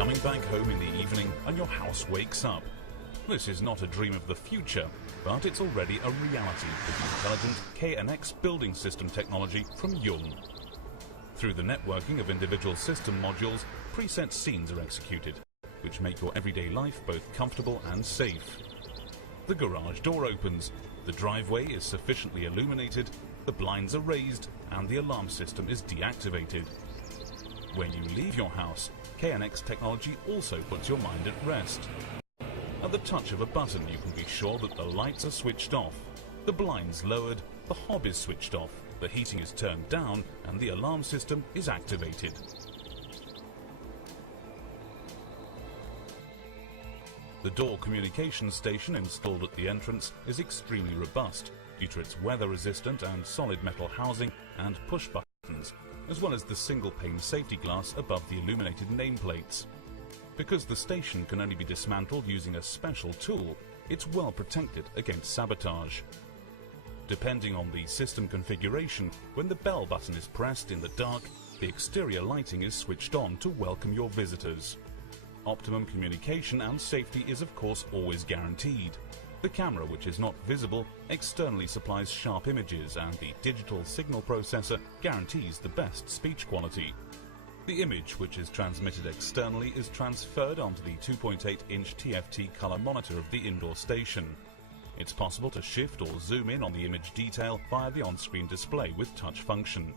Coming back home in the evening and your house wakes up. This is not a dream of the future, but it's already a reality with the intelligent KNX building system technology from Jung. Through the networking of individual system modules, preset scenes are executed, which make your everyday life both comfortable and safe. The garage door opens, the driveway is sufficiently illuminated, the blinds are raised, and the alarm system is deactivated. When you leave your house, KNX technology also puts your mind at rest. At the touch of a button, you can be sure that the lights are switched off, the blinds lowered, the hob is switched off, the heating is turned down, and the alarm system is activated. The door communication station installed at the entrance is extremely robust due to its weather-resistant and solid metal housing and push buttons, as well as the single-pane safety glass above the illuminated nameplates. Because the station can only be dismantled using a special tool, it's well protected against sabotage. Depending on the system configuration, when the bell button is pressed in the dark, the exterior lighting is switched on to welcome your visitors. Optimum communication and safety is of course always guaranteed. The camera, which is not visible, externally supplies sharp images, and the digital signal processor guarantees the best speech quality. The image, which is transmitted externally, is transferred onto the 2.8-inch TFT color monitor of the indoor station. It's possible to shift or zoom in on the image detail via the on-screen display with touch function.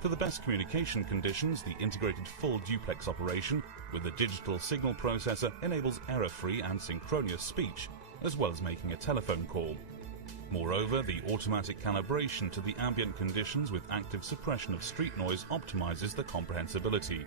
For the best communication conditions, the integrated full duplex operation with the digital signal processor enables error-free and synchronous speech, as well as making a telephone call. Moreover, the automatic calibration to the ambient conditions with active suppression of street noise optimizes the comprehensibility.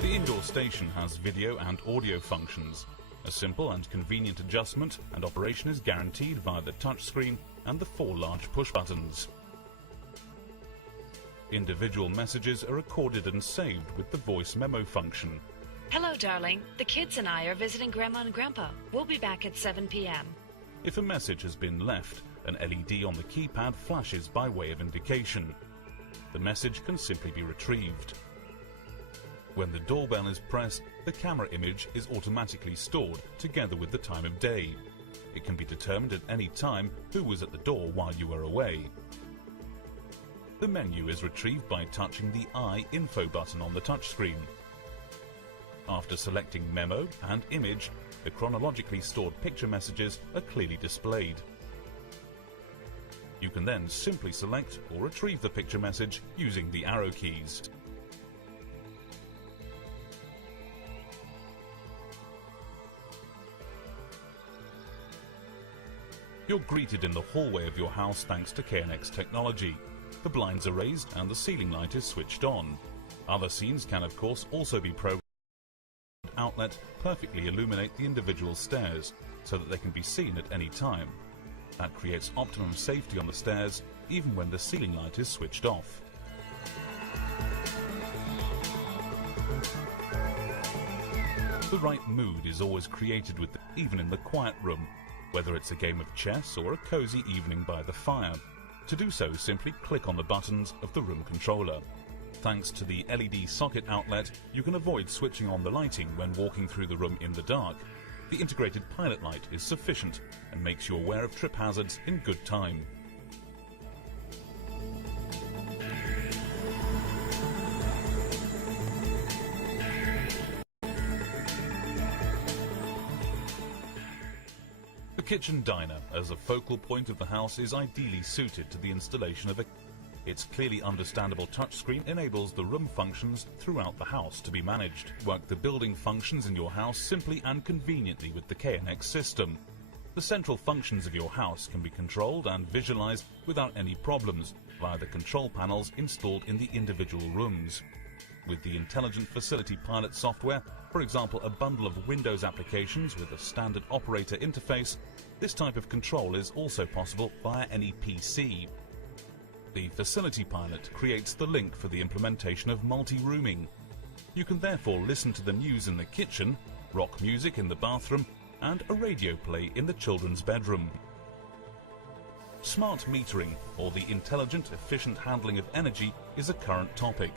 The indoor station has video and audio functions. A simple and convenient adjustment and operation is guaranteed via the touchscreen and the 4 large push buttons. Individual messages are recorded and saved with the voice memo function. Hello, darling. The kids and I are visiting Grandma and Grandpa. We'll be back at 7 p.m. If a message has been left, an LED on the keypad flashes by way of indication. The message can simply be retrieved. When the doorbell is pressed, the camera image is automatically stored together with the time of day. It can be determined at any time who was at the door while you were away. The menu is retrieved by touching the I info button on the touchscreen. After selecting Memo and Image, the chronologically stored picture messages are clearly displayed. You can then simply select or retrieve the picture message using the arrow keys. You're greeted in the hallway of your house thanks to KNX technology. The blinds are raised and the ceiling light is switched on. Other scenes can of course also be programmed. Outlet perfectly illuminate the individual stairs so that they can be seen at any time. That creates optimum safety on the stairs even when the ceiling light is switched off. The right mood is always created even in the quiet room, whether it's a game of chess or a cozy evening by the fire. To do so, simply click on the buttons of the room controller. Thanks to the LED socket outlet, you can avoid switching on the lighting when walking through the room in the dark. The integrated pilot light is sufficient and makes you aware of trip hazards in good time. The kitchen diner as a focal point of the house is ideally suited to the installation of its clearly understandable touchscreen enables the room functions throughout the house to be managed. Work the building functions in your house simply and conveniently with the KNX system. The central functions of your house can be controlled and visualized without any problems via the control panels installed in the individual rooms. With the Intelligent Facility Pilot software, for example a bundle of Windows applications with a standard operator interface, this type of control is also possible via any PC. The Facility Pilot creates the link for the implementation of multi-rooming. You can therefore listen to the news in the kitchen, rock music in the bathroom, and a radio play in the children's bedroom. Smart metering, or the intelligent, efficient handling of energy, is a current topic.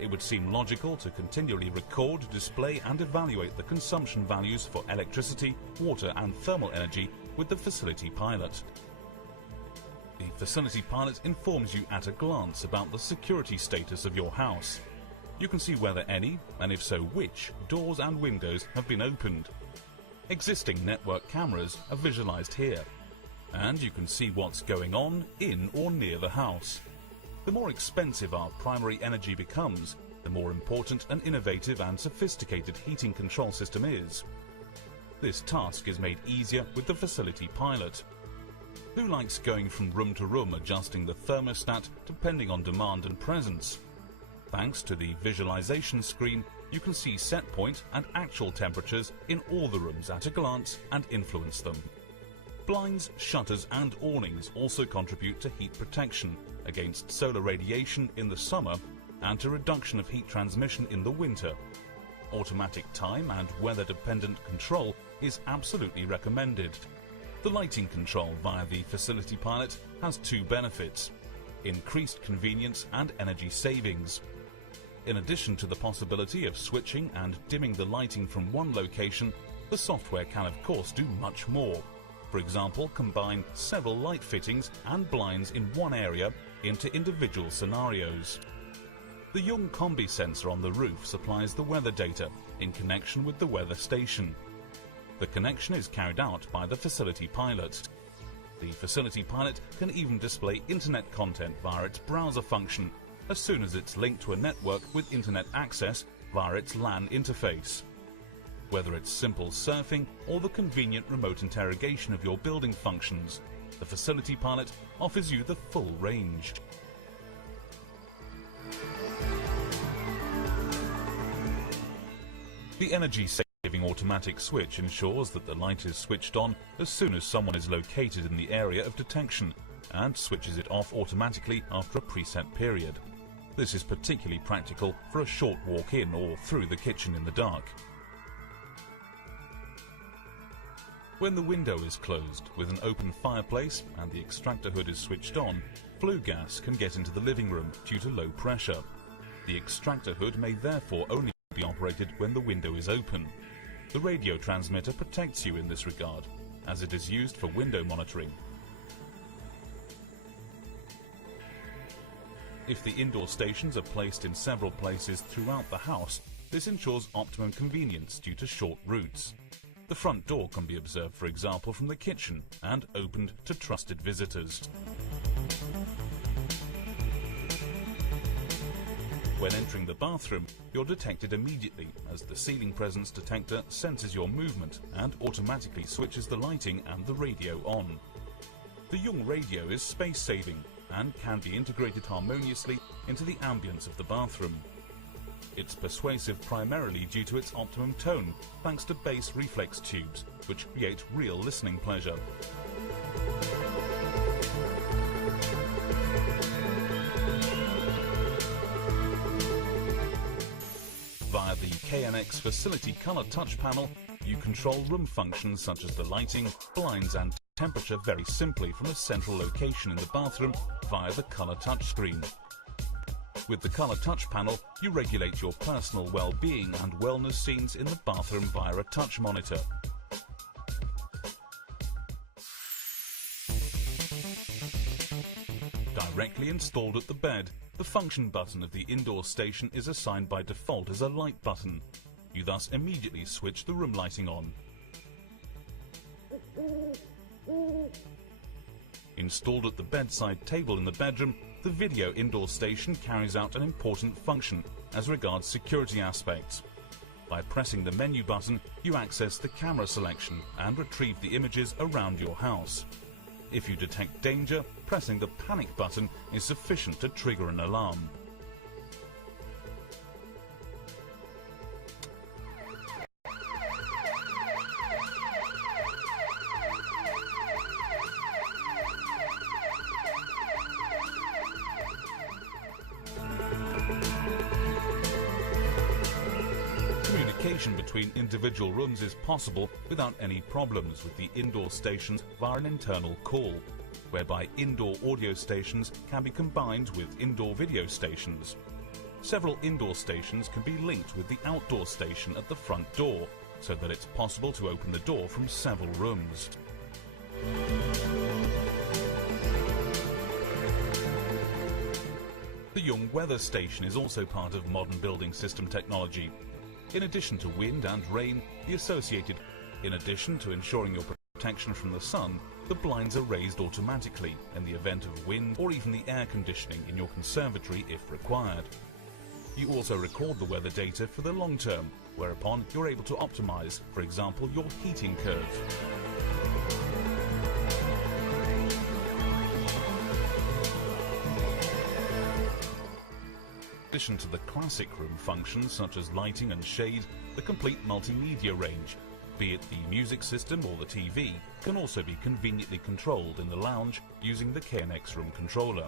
It would seem logical to continually record, display and evaluate the consumption values for electricity, water and thermal energy with the Facility Pilot. The Facility Pilot informs you at a glance about the security status of your house. You can see whether any, and if so which, doors and windows have been opened. Existing network cameras are visualized here, and you can see what's going on in or near the house. The more expensive our primary energy becomes, the more important an innovative and sophisticated heating control system is. This task is made easier with the Facility Pilot. Who likes going from room to room adjusting the thermostat depending on demand and presence? Thanks to the visualization screen, you can see set point and actual temperatures in all the rooms at a glance and influence them. Blinds, shutters and awnings also contribute to heat protection against solar radiation in the summer and to reduction of heat transmission in the winter. Automatic time and weather-dependent control is absolutely recommended. The lighting control via the Facility Pilot has two benefits: increased convenience and energy savings. In addition to the possibility of switching and dimming the lighting from one location, the software can of course do much more. For example, combine several light fittings and blinds in one area into individual scenarios. The Young Combi sensor on the roof supplies the weather data in connection with the weather station. The connection is carried out by the Facility Pilot. The Facility Pilot can even display internet content via its browser function as soon as it's linked to a network with internet access via its LAN interface. Whether it's simple surfing or the convenient remote interrogation of your building functions, the Facility Pilot offers you the full range. The energy-saving automatic switch ensures that the light is switched on as soon as someone is located in the area of detection, and switches it off automatically after a preset period. This is particularly practical for a short walk in or through the kitchen in the dark. When the window is closed with an open fireplace and the extractor hood is switched on, flue gas can get into the living room due to low pressure. The extractor hood may therefore only be operated when the window is open. The radio transmitter protects you in this regard, as it is used for window monitoring. If the indoor stations are placed in several places throughout the house, this ensures optimum convenience due to short routes. The front door can be observed, for example, from the kitchen and opened to trusted visitors. When entering the bathroom, you're detected immediately as the ceiling presence detector senses your movement and automatically switches the lighting and the radio on. The Young radio is space-saving and can be integrated harmoniously into the ambience of the bathroom. It's persuasive primarily due to its optimum tone, thanks to bass reflex tubes, which create real listening pleasure. Via the KNX Facility Color Touch Panel, you control room functions such as the lighting, blinds and temperature very simply from a central location in the bathroom via the Color Touch screen. With the Color Touch Panel, you regulate your personal well-being and wellness scenes in the bathroom via a touch monitor. Directly installed at the bed, the function button of the indoor station is assigned by default as a light button. You thus immediately switch the room lighting on. Installed at the bedside table in the bedroom, the video indoor station carries out an important function as regards security aspects. By pressing the menu button, you access the camera selection and retrieve the images around your house. If you detect danger, pressing the panic button is sufficient to trigger an alarm. Communication between individual rooms is possible without any problems with the indoor stations via an internal call, whereby indoor audio stations can be combined with indoor video stations. Several indoor stations can be linked with the outdoor station at the front door, so that it's possible to open the door from several rooms. The Young Weather Station is also part of modern building system technology. In addition to wind and rain, in addition to ensuring your protection from the sun, the blinds are raised automatically in the event of wind or even the air conditioning in your conservatory if required. You also record the weather data for the long term, whereupon you're able to optimize, for example, your heating curve. In addition to the classic room functions such as lighting and shade, the complete multimedia range, be it the music system or the TV, can also be conveniently controlled in the lounge using the KNX Room controller.